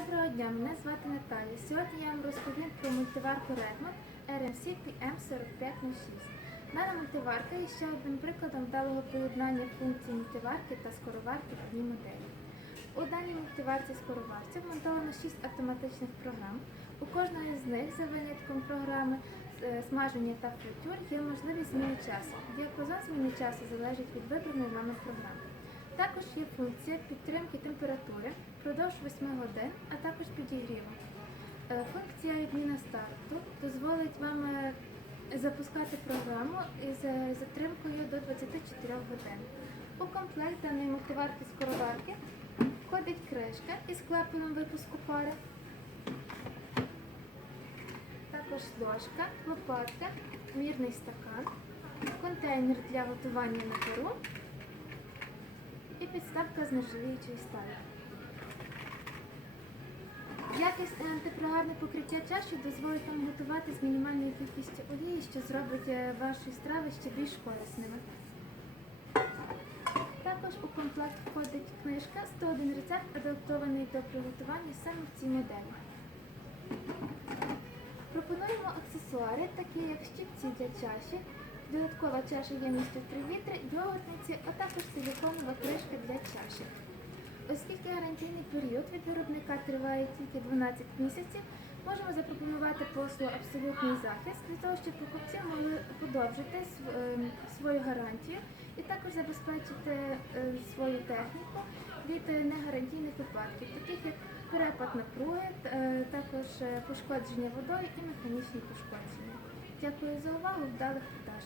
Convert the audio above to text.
Доброго дня, мене звати Наталія. Сьогодні я вам розповім про мультиварку Redmond RMC PM4506. Дана мультиварка є ще одним прикладом вдалого поєднання функцій мультиварки та скороварки в одній моделі. У даній мультиварці скороварці вмонтовано 6 автоматичних програм. У кожної з них, за винятком програми е, смаження та фритюр, є можливість зміни часу. Діапазон зміни часу залежить від вибраної вами програми. Також є функція підтримки температури впродовж 8 годин, а також підігріву. Е, Функція відміна старту дозволить вам е, запускати програму із е, затримкою до 24 годин. У комплект даної мультиварки скороварки входить кришка із клапаном випуску пари, також ложка, лопатка, мірний стакан, контейнер для готування на пару і підставка з нержавіючої сталі. Якісне антипригарне покриття чаші дозволить вам готувати з мінімальною кількістю олії, що зробить е, ваші страви ще більш корисними. Також у комплект входить книжка 101 рецепт, адаптований до приготування саме в цій моделі. Пропонуємо аксесуари, такі як щипці для чаші, додаткова чаша ємністю 3 літри, йогуртниці, а також силіконова кришка для чаші. Оскільки гарантійний період від виробника триває тільки 12 місяців, можемо запропонувати послугу абсолютний захист для того, щоб покупці могли подовжити ем, свою гарантію і також забезпечити е, свою техніку від негарантійних випадків, таких як перепад напруги, е, також е, пошкодження водою і механічні пошкодження. Дякую за увагу, вдалих продаж.